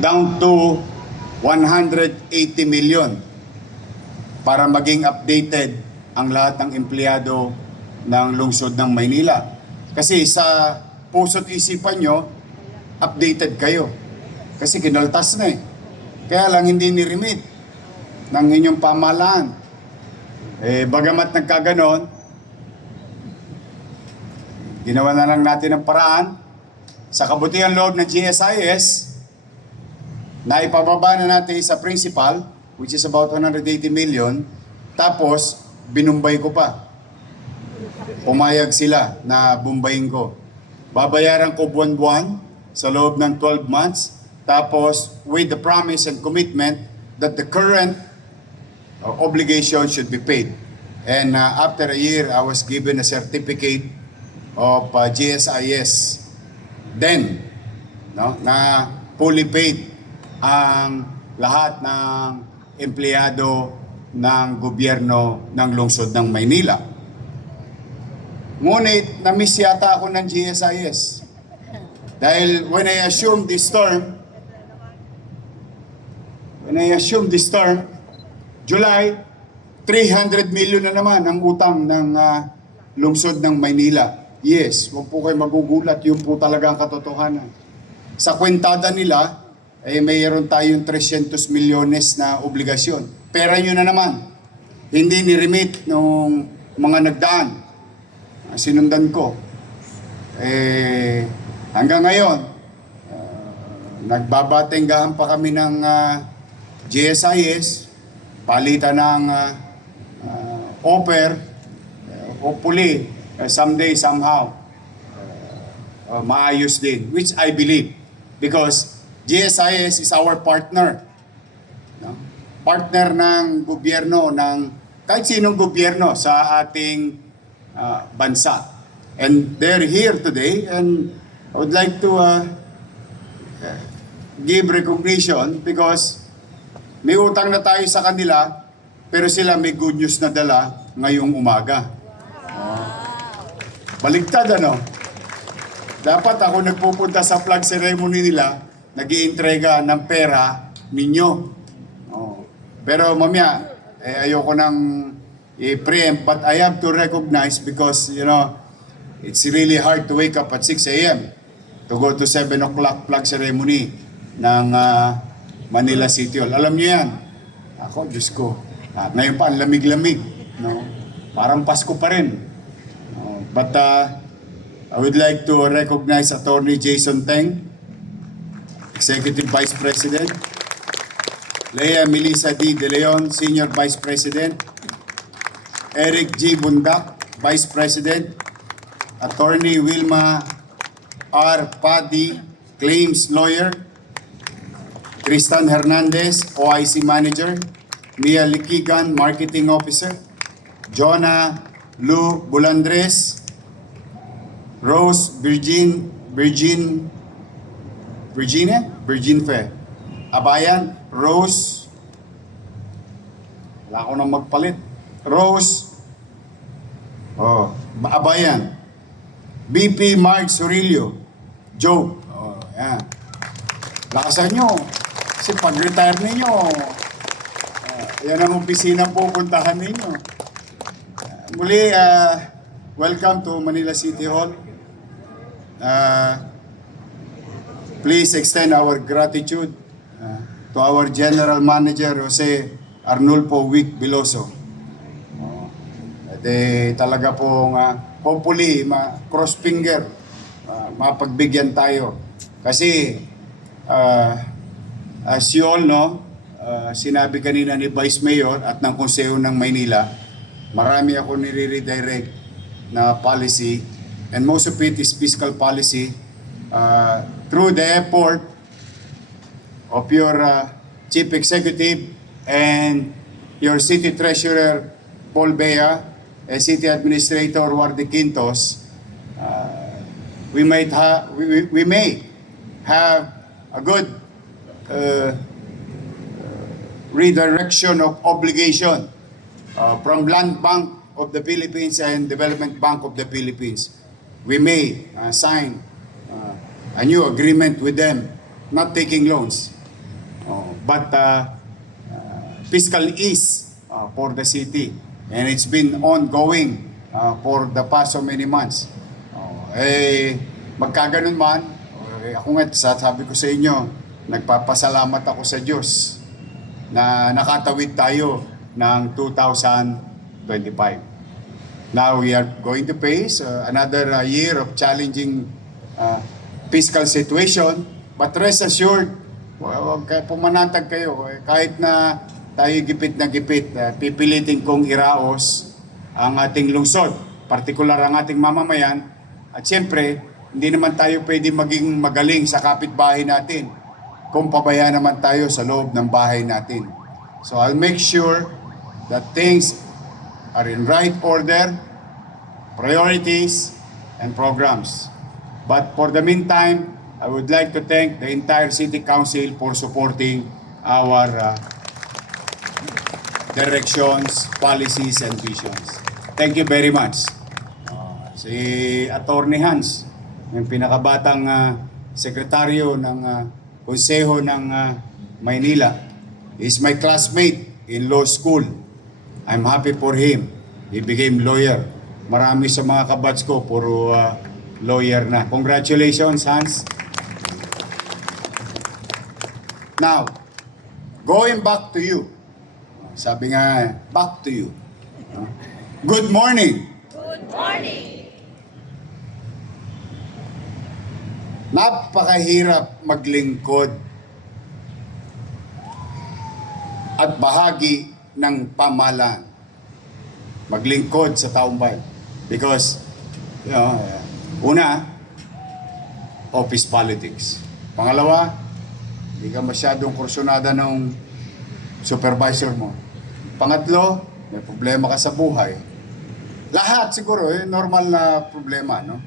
down to 180 million para maging updated ang lahat ng empleyado ng lungsod ng Maynila. Kasi sa puso't isipan nyo, updated kayo. Kasi kinaltas na eh. Kaya lang hindi ni-remit ng inyong pamahalaan. Bagamat nagkaganon, ginawa na lang natin ang paraan sa kabutihan loob ng GSIS na ipababa na natin sa principal, which is about 180 million, tapos binumbay ko pa. Pumayag sila na bumbayin ko. Babayaran ko buwan-buwan sa loob ng 12 months, tapos with the promise and commitment that the current obligation should be paid. And after a year, I was given a certificate of GSIS. Then, na fully paid ang lahat ng empleyado ng gobyerno ng lungsod ng Maynila. Ngunit, na-miss yata ako ng GSIS. Dahil when I assumed this term, July, 300 million na naman ang utang ng lungsod ng Maynila. Yes, huwag po kayo magugulat, yun po talaga ang katotohanan. Sa kwentada nila, mayroon tayong 300 milyones na obligasyon. Pera nyo na naman. Hindi ni-remit nung mga nagdaan. Sinundan ko. Hanggang ngayon, nagbabatenggahan pa kami ng GSIS, palitan ng offer, hopefully, someday, somehow, maayos din, which I believe. Because GSIS is our partner. No? Partner ng gobyerno, ng kahit sinong gobyerno sa ating bansa. And they're here today, and I would like to give recognition because may utang na tayo sa kanila, pero sila may good news na dala ngayong umaga. Baligtad ano? Dapat ako nagpupunta sa flag ceremony nila, nag-iintrega ng pera ninyo. Pero mamaya, ayoko nang i-preempt, but I have to recognize because, it's really hard to wake up at 6 a.m. to go to 7 o'clock flag ceremony ng Manila City Hall. Alam niyo yan. Ako, Diyos ko. Ngayon pa, lamig-lamig. No? Parang Pasko pa rin. But I would like to recognize Attorney Jason Teng, Executive Vice President, Lea Melissa D. De Leon, Senior Vice President, Eric G. Bundak, Vice President, Attorney Wilma R. Padi, Claims Lawyer, Tristan Hernandez, OIC Manager, Mia Likigan, Marketing Officer, Jonah Lu Bulandres, Rose Virgin Fe, Abayan, Rose, wala ko nang magpalit, Rose, Abayan, BP Mark Sorillo, Joe, yan. Lakasan nyo, kasi pag-retire ninyo, yan ang opisina pupuntahan ninyo. Muli, welcome to Manila City Hall. Please extend our gratitude to our General Manager, Jose Arnulfo Wick Biloso. Talaga pong hopefully, cross finger, mapagbigyan tayo. Kasi, as you all know, sinabi kanina ni Vice Mayor at ng Konseho ng Maynila, marami ako nire-redirect na policy, and most of it is fiscal policy through the effort of your Chief Executive and your City Treasurer Paul Bea and City Administrator Wardy Quintos. We may have a good redirection of obligation from Land Bank of the Philippines and Development Bank of the Philippines. We may sign a new agreement with them not taking loans, but fiscal ease for the city. And it's been ongoing for the past so many months. Magkaganon man, ako nga, sabi ko sa inyo, nagpapasalamat ako sa Diyos na nakatawid tayo ng 2025. Now we are going to face another year of challenging fiscal situation, but rest assured, pumanatag kayo. Kahit na tayo gipit na gipit, pipilitin kong iraos ang ating lungsod, partikular ang ating mamamayan, at siyempre, hindi naman tayo pwede maging magaling sa kapitbahay natin kung pabayaan naman tayo sa loob ng bahay natin. So I'll make sure that things are in right order, priorities, and programs. But for the meantime, I would like to thank the entire City Council for supporting our directions, policies, and visions. Thank you very much. Si Attorney Hans, yung pinakabatang sekretaryo ng Konseho ng Maynila, is my classmate in law school. I'm happy for him. He became lawyer. Marami sa mga kabatch ko, puro lawyer na. Congratulations, Hans. Now, going back to you. Sabi nga, back to you. Good morning. Good morning. Napakahirap maglingkod at bahagi ng pamahalaan. Maglingkod sa taong bayan. Because, una, office politics. Pangalawa, hindi ka masyadong kursunada ng supervisor mo. Pangatlo, may problema ka sa buhay. Lahat siguro, normal na problema, no?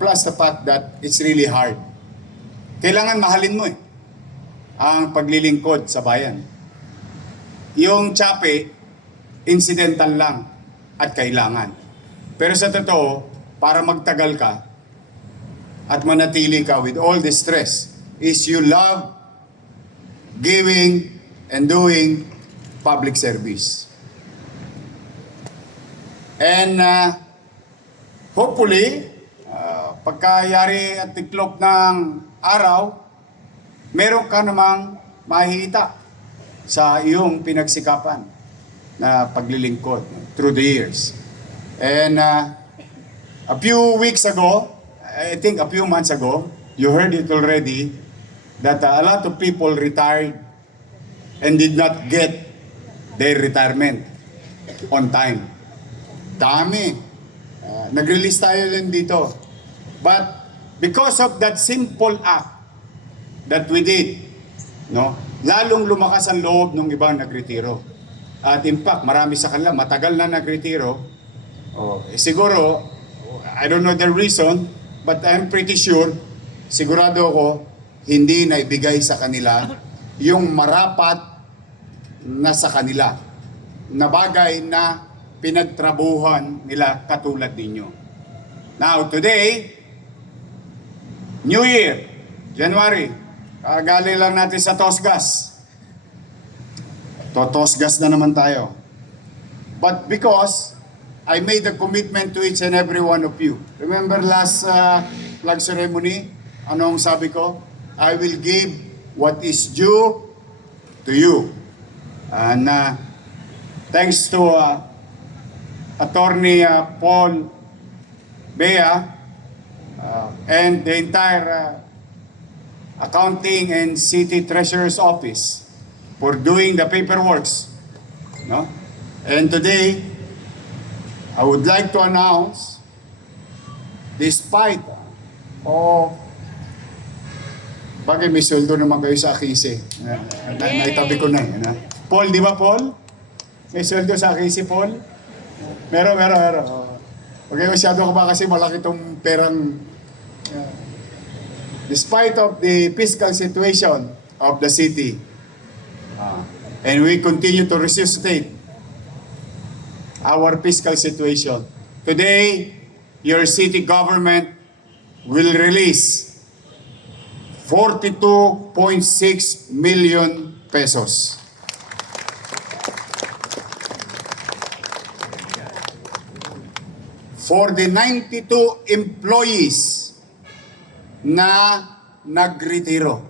Plus the fact that it's really hard. Kailangan mahalin mo ang paglilingkod sa bayan. Yung tsape, incidental lang at kailangan. Pero sa totoo, para magtagal ka at manatili ka with all the stress, is you love giving and doing public service. And hopefully, pagkayari at tiklop ng araw, meron ka namang mahihita sa iyong pinagsikapan na paglilingkod through the years. And a few weeks ago, I think a few months ago, you heard it already, that a lot of people retired and did not get their retirement on time. Dami. Nag-release tayo din dito. But because of that simple act that we did, no, lalong lumakas ang loob ng ibang nagretiro. At in fact, marami sa kanila matagal na nagretiro. Siguro, I don't know the reason, but I'm pretty sure, sigurado ako, hindi na ibigay sa kanila yung marapat na sa kanila na bagay na pinagtrabuhan nila katulad ninyo. Now, today, New Year, January, kagaling lang natin sa Tosgas. Tosgas na naman tayo. But because I made a commitment to each and every one of you. Remember last flag ceremony? Anong sabi ko? I will give what is due to you. And thanks to Attorney Paul Bea and the entire Accounting and City Treasurer's Office for doing the paperworks. No? And today, I would like to announce, despite bagay may sweldo naman kayo sa Akise. Naitabi ko na eh. Paul, di ba Paul? May sweldo sa Akise, Paul? Meron. Okay, masyado ko ba kasi malaki itong perang... despite of the fiscal situation of the city, and we continue to resuscitate our fiscal situation. Today, your city government will release 42.6 million pesos. For the 92 employees na nagretiro.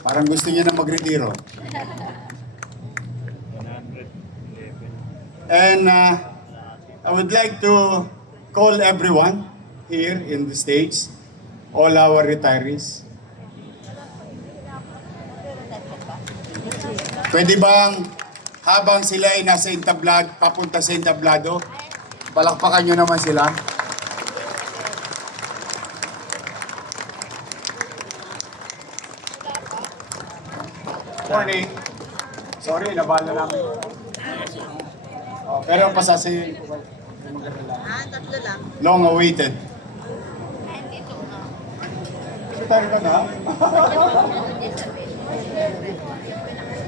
Parang gusto niya na magretiro. And I would like to call everyone here in the stage, all our retirees. Pwede bang habang sila ay nasa entablado, papunta sa entablado, palakpakan nyo naman sila? Morning. Sorry, nabala namin. Oh, pero pasasayin ko. Tatlo lang. Long awaited. Secretary ka na?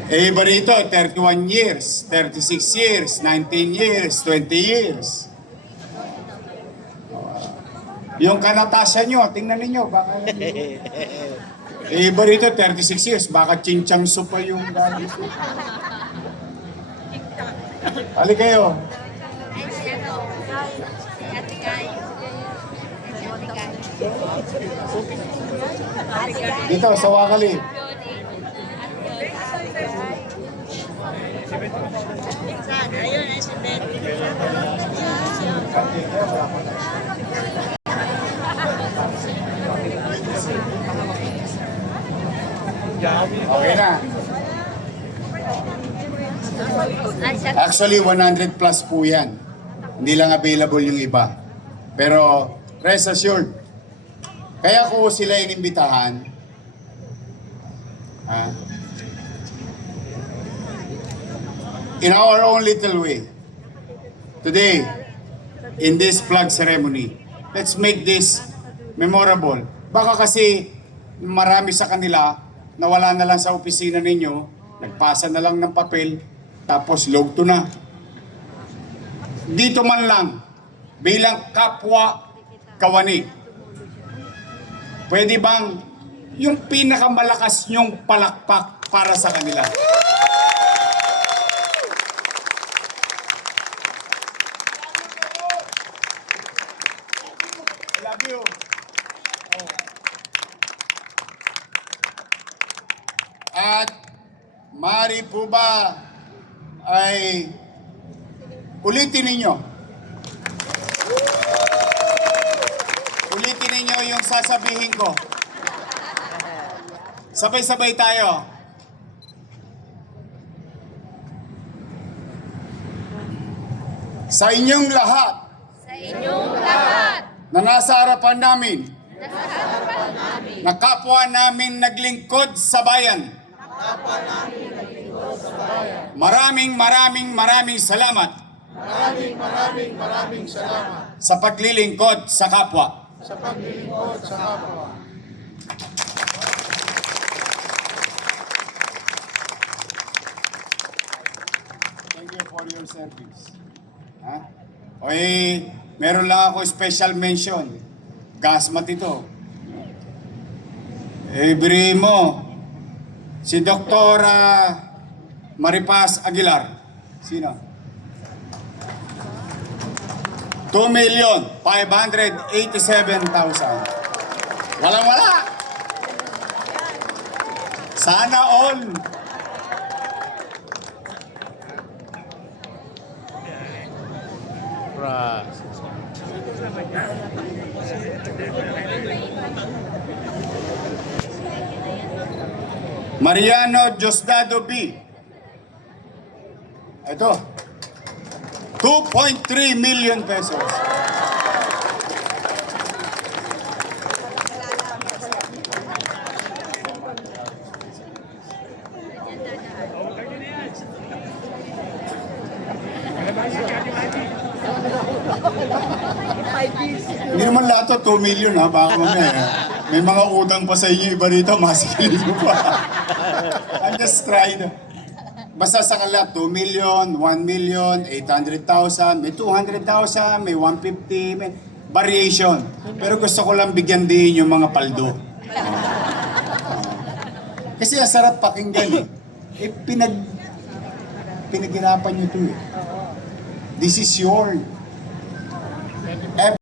Eh, iba rito, 31 years, 36 years, 19 years, 20 years. Yung kanatasya nyo, tingnan ninyo, baka eh, iba rito, 36 years, baka chinchang soup pa yung galing. Hali kayo. Dito, sa Wakali. Ayun, ay si Ben. Okay na. Actually, 100 plus po yan. Hindi lang available yung iba. Pero, rest assured, kaya ko sila inimbitahan, in our own little way, today, in this flag ceremony, let's make this memorable. Baka kasi marami sa kanila, nawala na lang sa opisina ninyo, nagpasa na lang ng papel, tapos logto na. Dito man lang, bilang kapwa kawani, pwede bang yung pinakamalakas nyong palakpak para sa kanila? I love you. At maaari po ba ay ulitin ninyo? Ulitin ninyo yung sasabihin ko. Sabay-sabay tayo. Sa inyong lahat. Sa inyong lahat. Na nasa harapan namin. Na kapwa namin naglingkod sa bayan. Maraming salamat. Maraming salamat Sa paglilingkod sa kapwa. sa paglilingkod sa kapwa. Thank you for your service. Ha? Oy, meron lang ako special mention. Gasmat ito. Libre mo. Si Dr. Maripas Aguilar. Sino? 2,587,000. Walang-wala. Sana all. Mariano Diosdado B. Ito. 2.3 million pesos. Hindi naman lahat to 2 million ha, baka mamaya. May mga utang pa sa inyo, iba rito, masikilin mo pa. I'm just trying. basta sa kanila 2 million, 1 million, 800,000, may 200,000, may 150, may variation. Pero gusto ko lang bigyan din yung mga paldo. Kasi ang sarap pakinggan eh. Pinaghirapan nyo to eh. This is your